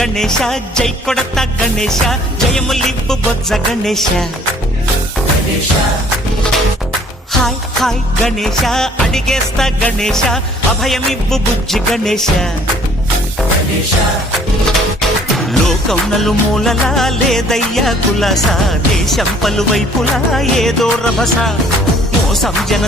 గణేశ జై కొడత గణేశ జయములివ్వు బొజ్జ Ganesha hi hi Ganesha అడిగేస్తా Ganesha అభయమివ్వు బుజ్జి గణేశ లోకం నలుమూలలా లేదయ్యా కులాస దేశం పలువైపులా ఏదో రభస మోసం జన